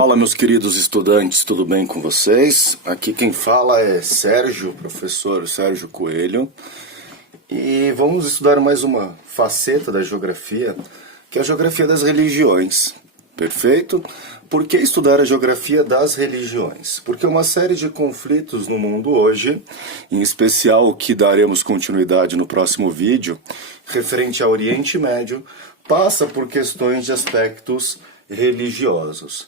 Fala, meus queridos estudantes, tudo bem com vocês? Aqui quem fala é Sérgio, professor Sérgio Coelho, e vamos estudar mais uma faceta da geografia, que é a geografia das religiões, perfeito? Por que estudar a geografia das religiões? Porque uma série de conflitos no mundo hoje, em especial o que daremos continuidade no próximo vídeo, referente ao Oriente Médio, passa por questões de aspectos religiosos.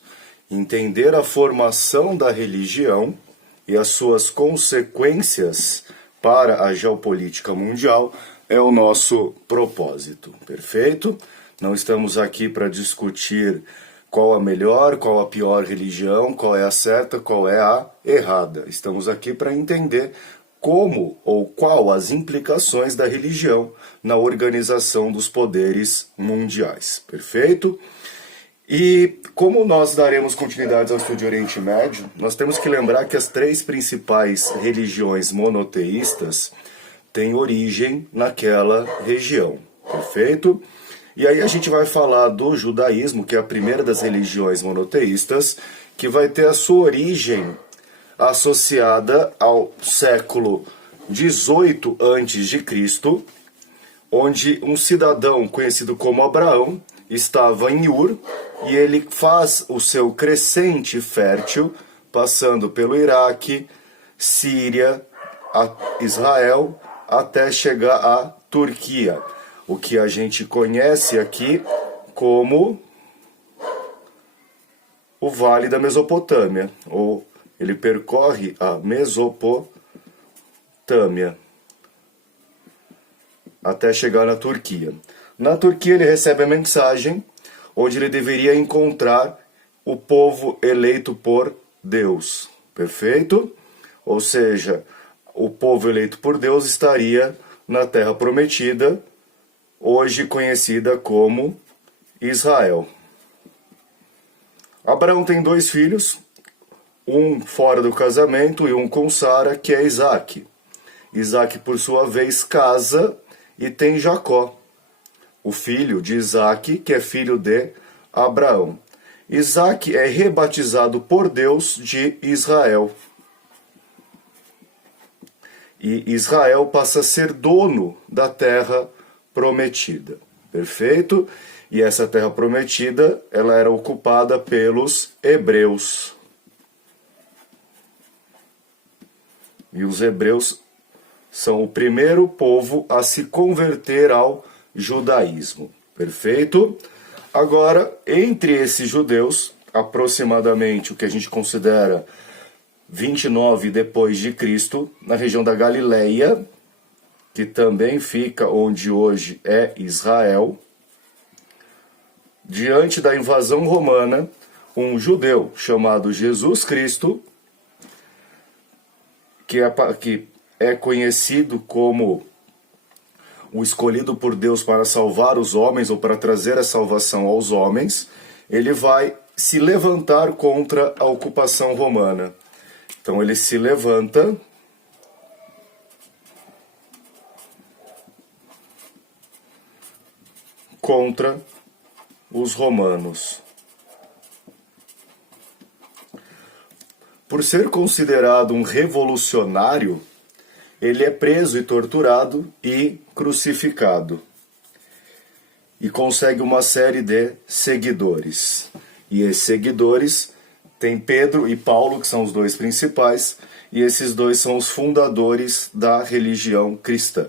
Entender a formação da religião e as suas consequências para a geopolítica mundial é o nosso propósito, perfeito? Não estamos aqui para discutir qual a melhor, qual a pior religião, qual é a certa, qual é a errada. Estamos aqui para entender como ou qual as implicações da religião na organização dos poderes mundiais, perfeito? E como nós daremos continuidade ao estudo de Oriente Médio, nós temos que lembrar que as três principais religiões monoteístas têm origem naquela região, perfeito? E aí a gente vai falar do judaísmo, que é a primeira das religiões monoteístas, que vai ter a sua origem associada ao século XVIII a.C., onde um cidadão conhecido como Abraão estava em Ur, e ele faz o seu crescente fértil, passando pelo Iraque, Síria, Israel, até chegar à Turquia, o que a gente conhece aqui como o Vale da Mesopotâmia, ou ele percorre a Mesopotâmia até chegar na Turquia. Na Turquia ele recebe a mensagem onde ele deveria encontrar o povo eleito por Deus, perfeito? Ou seja, o povo eleito por Deus estaria na Terra Prometida, hoje conhecida como Israel. Abraão tem dois filhos, um fora do casamento e um com Sara, que é Isaque. Isaque, por sua vez, casa e tem Jacó, o filho de Isaque, que é filho de Abraão. Isaque é rebatizado por Deus de Israel. E Israel passa a ser dono da terra prometida. Perfeito? E essa terra prometida, ela era ocupada pelos hebreus. E os hebreus são o primeiro povo a se converter ao judaísmo, perfeito? Agora, entre esses judeus, aproximadamente o que a gente considera 29 depois de Cristo, na região da Galileia, que também fica onde hoje é Israel, diante da invasão romana, um judeu chamado Jesus Cristo, que é conhecido como o escolhido por Deus para salvar os homens, ou para trazer a salvação aos homens, ele vai se levantar contra a ocupação romana. Então ele se levanta contra os romanos. Por ser considerado um revolucionário, ele é preso e torturado e crucificado. E consegue uma série de seguidores. E esses seguidores tem Pedro e Paulo, que são os dois principais, e esses dois são os fundadores da religião cristã.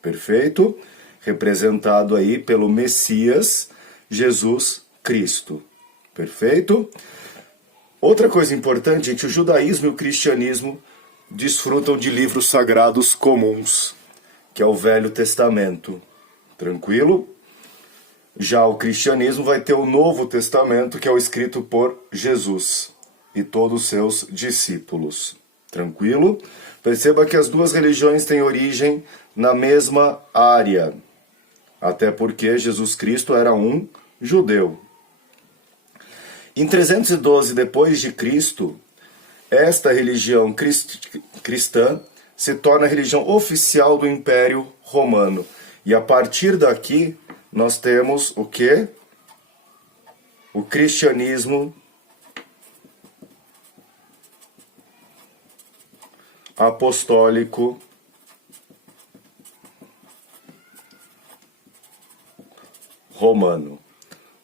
Perfeito? Representado aí pelo Messias, Jesus Cristo. Perfeito? Outra coisa importante é que o judaísmo e o cristianismo desfrutam de livros sagrados comuns, que é o Velho Testamento. Tranquilo? Já o cristianismo vai ter o Novo Testamento, que é o escrito por Jesus e todos os seus discípulos. Tranquilo? Perceba que as duas religiões têm origem na mesma área, até porque Jesus Cristo era um judeu. Em 312 depois de Cristo, esta religião cristã se torna a religião oficial do Império Romano. E a partir daqui, nós temos o quê? O cristianismo apostólico romano.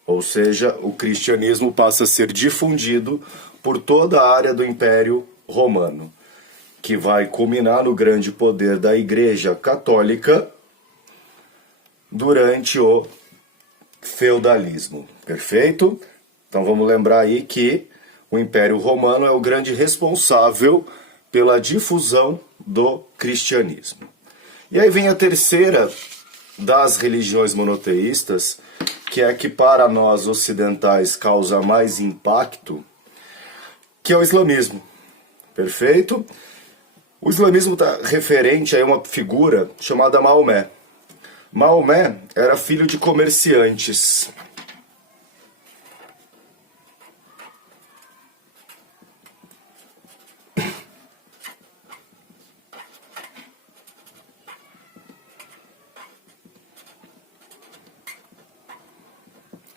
Ou seja, o cristianismo passa a ser difundido por toda a área do Império Romano, que vai culminar no grande poder da Igreja Católica durante o feudalismo. Perfeito? Então vamos lembrar aí que o Império Romano é o grande responsável pela difusão do cristianismo. E aí vem a terceira das religiões monoteístas, que é a que para nós ocidentais causa mais impacto, que é o islamismo. Perfeito? O islamismo está referente a uma figura chamada Maomé. Maomé era filho de comerciantes.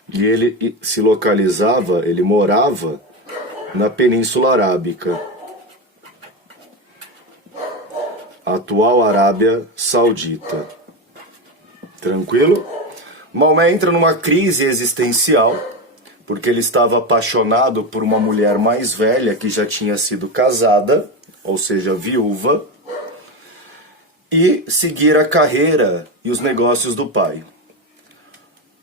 E ele se localizava, ele morava na Península Arábica, atual Arábia Saudita. Tranquilo? Maomé entra numa crise existencial, porque ele estava apaixonado por uma mulher mais velha que já tinha sido casada, ou seja, viúva, e seguir a carreira e os negócios do pai.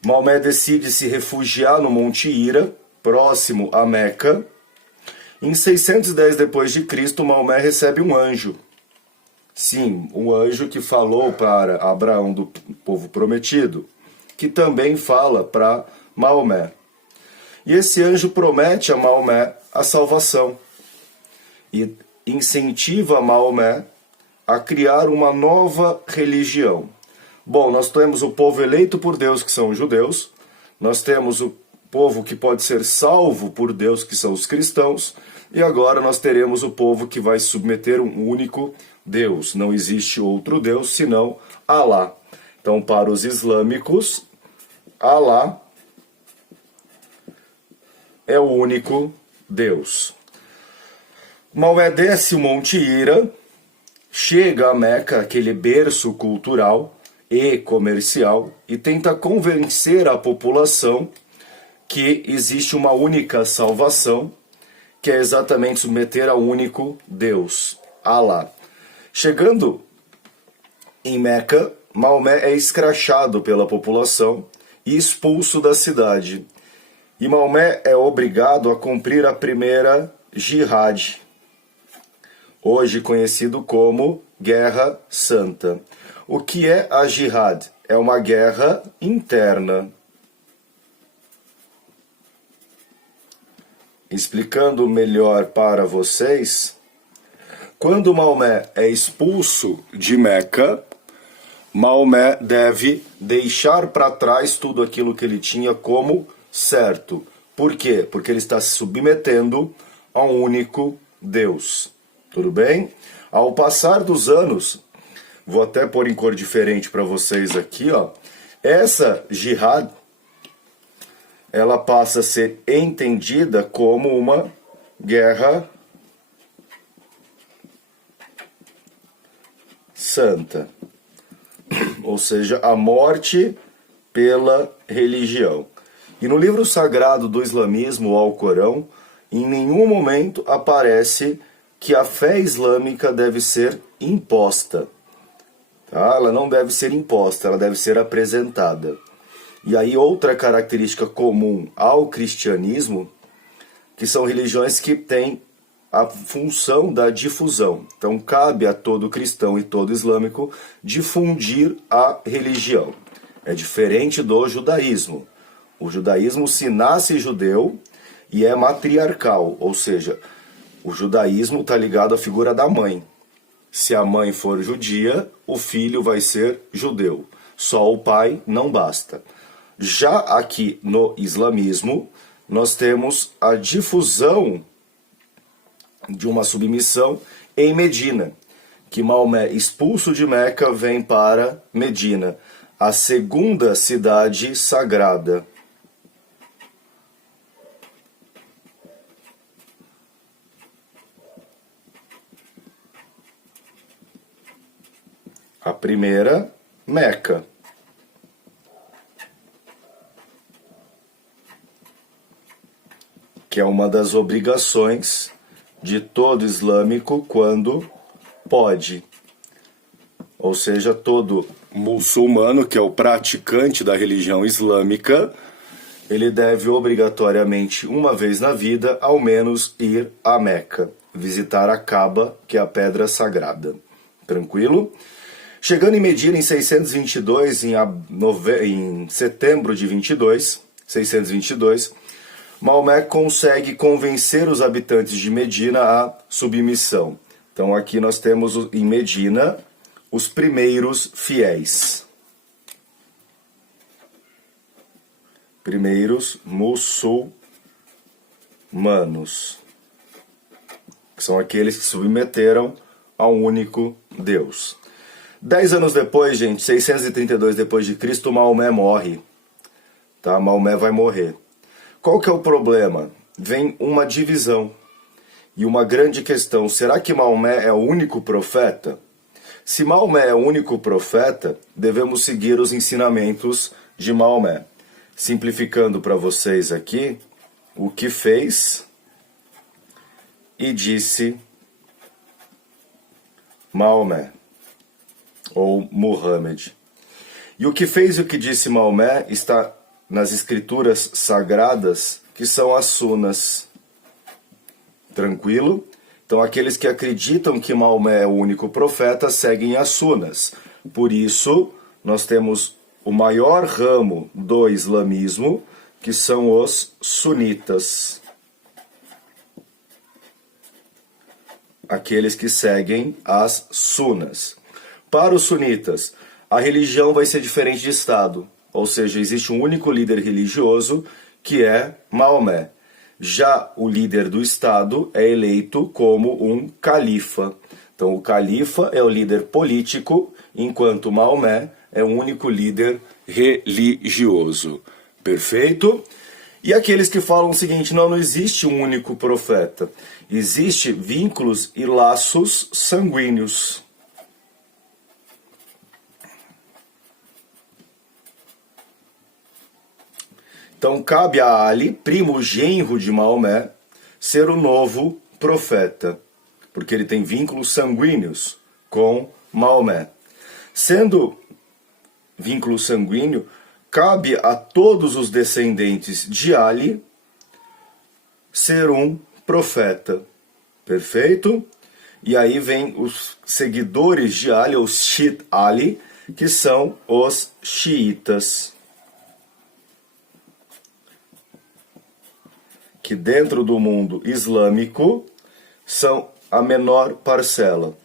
Maomé decide se refugiar no Monte Hira, próximo a Meca. Em 610 d.C., Maomé recebe um anjo. Sim, um anjo que falou para Abraão do povo prometido, que também fala para Maomé. E esse anjo promete a Maomé a salvação e incentiva Maomé a criar uma nova religião. Bom, nós temos o povo eleito por Deus, que são os judeus. Nós temos o povo que pode ser salvo por Deus, que são os cristãos. E agora nós teremos o povo que vai submeter um único Deus. Não existe outro Deus senão Alá. Então, para os islâmicos, Alá é o único Deus. Maomé desce o Monte Hira, chega a Meca, aquele berço cultural e comercial, e tenta convencer a população que existe uma única salvação, que é exatamente submeter ao único Deus, Alá. Chegando em Meca, Maomé é escrachado pela população e expulso da cidade. E Maomé é obrigado a cumprir a primeira jihad, hoje conhecido como Guerra Santa. O que é a jihad? É uma guerra interna. Explicando melhor para vocês, quando Maomé é expulso de Meca, Maomé deve deixar para trás tudo aquilo que ele tinha como certo. Por quê? Porque ele está se submetendo a um único Deus. Tudo bem? Ao passar dos anos, vou até pôr em cor diferente para vocês aqui, ó. Essa jihad, ela passa a ser entendida como uma guerra santa. Ou seja, a morte pela religião. E no livro sagrado do islamismo, o Alcorão, em nenhum momento aparece que a fé islâmica deve ser imposta. Tá? Ela não deve ser imposta, ela deve ser apresentada. E aí outra característica comum ao cristianismo, que são religiões que têm a função da difusão. Então cabe a todo cristão e todo islâmico difundir a religião. É diferente do judaísmo. O judaísmo se nasce judeu e é matriarcal, ou seja, o judaísmo está ligado à figura da mãe. Se a mãe for judia, o filho vai ser judeu. Só o pai não basta. Já aqui no islamismo, nós temos a difusão de uma submissão em Medina, que Maomé, expulso de Meca, vem para Medina, a segunda cidade sagrada. primeira, Meca. Que é uma das obrigações de todo islâmico quando pode. Ou seja, todo muçulmano, que é o praticante da religião islâmica, ele deve obrigatoriamente, uma vez na vida, ao menos ir a Meca, visitar a Caba, que é a pedra sagrada. Tranquilo? Chegando em Medina em 622, em setembro de 622, Maomé consegue convencer os habitantes de Medina à submissão. Então aqui nós temos em Medina os primeiros fiéis. Primeiros muçulmanos. Que são aqueles que se submeteram a um único Deus. 10 anos depois, gente, 632 depois de Cristo, Maomé morre. Tá? Maomé vai morrer. Qual que é o problema? Vem uma divisão e uma grande questão. Será que Maomé é o único profeta? Se Maomé é o único profeta, devemos seguir os ensinamentos de Maomé. Simplificando para vocês aqui, o que fez e disse Maomé, ou Muhammad. E o que fez e o que disse Maomé está nas escrituras sagradas, que são as sunas. Tranquilo? Então aqueles que acreditam que Maomé é o único profeta seguem as sunas. Por isso, nós temos o maior ramo do islamismo, que são os sunitas. Aqueles que seguem as sunas. Para os sunitas, a religião vai ser diferente de Estado. Ou seja, existe um único líder religioso, que é Maomé. Já o líder do Estado é eleito como um califa. Então o califa é o líder político, enquanto Maomé é o único líder religioso. Perfeito? E aqueles que falam o seguinte, não existe um único profeta. Existe vínculos e laços sanguíneos. Então cabe a Ali, primo genro de Maomé, ser o novo profeta, porque ele tem vínculos sanguíneos com Maomé. Sendo vínculo sanguíneo, cabe a todos os descendentes de Ali ser um profeta. Perfeito? E aí vem os seguidores de Ali, os Shiit Ali, que são os xiitas. Que dentro do mundo islâmico são a menor parcela.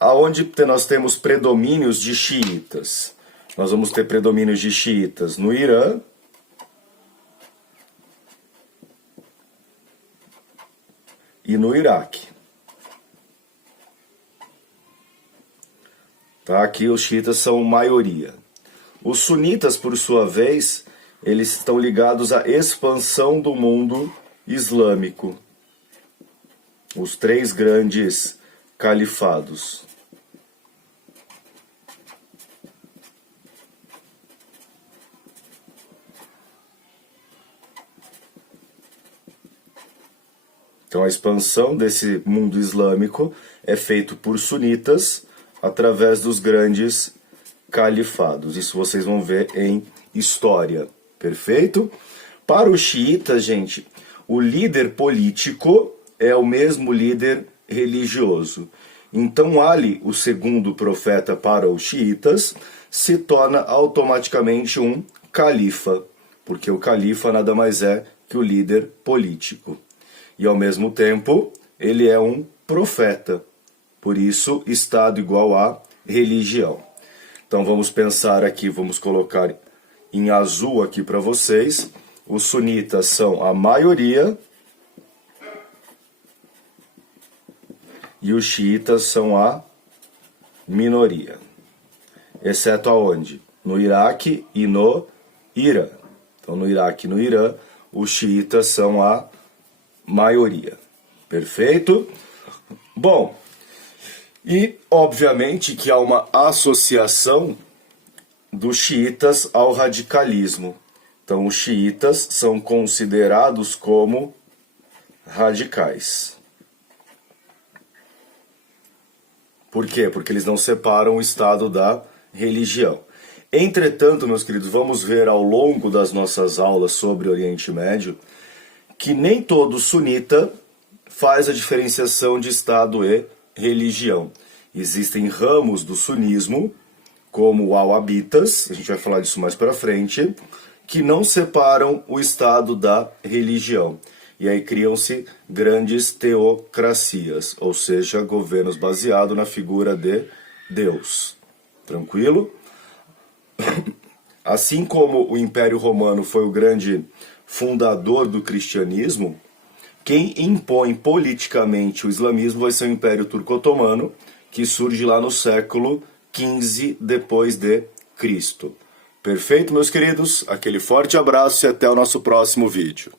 Aonde nós temos predomínios de xiitas? Nós vamos ter predomínios de xiitas no Irã, e no Iraque. Tá? Aqui os xiitas são maioria. Os sunitas, por sua vez, eles estão ligados à expansão do mundo islâmico. Os três grandes califados. Então a expansão desse mundo islâmico é feito por sunitas através dos grandes califados. Isso vocês vão ver em história. Perfeito? Para os xiitas, gente, o líder político é o mesmo líder religioso. Então Ali, o segundo profeta para os xiitas, se torna automaticamente um califa, porque o califa nada mais é que o líder político. E ao mesmo tempo, ele é um profeta. Por isso, Estado igual a religião. Então vamos pensar aqui, vamos colocar em azul aqui para vocês. Os sunitas são a maioria e os xiitas são a minoria. Exceto aonde? No Iraque e no Irã. Então no Iraque e no Irã, os xiitas são a maioria. Perfeito? Bom, E, obviamente, que há uma associação dos xiitas ao radicalismo. Então, os xiitas são considerados como radicais. Por quê? Porque eles não separam o Estado da religião. Entretanto, meus queridos, vamos ver ao longo das nossas aulas sobre Oriente Médio que nem todo sunita faz a diferenciação de Estado e religião. Existem ramos do sunismo, como o Alawitas, a gente vai falar disso mais para frente, que não separam o Estado da religião. E aí criam-se grandes teocracias, ou seja, governos baseados na figura de Deus. Tranquilo? Assim como o Império Romano foi o grande fundador do cristianismo, quem impõe politicamente o islamismo vai ser o Império Turco-Otomano, que surge lá no século XV depois de Cristo. Perfeito, meus queridos? Aquele forte abraço e até o nosso próximo vídeo.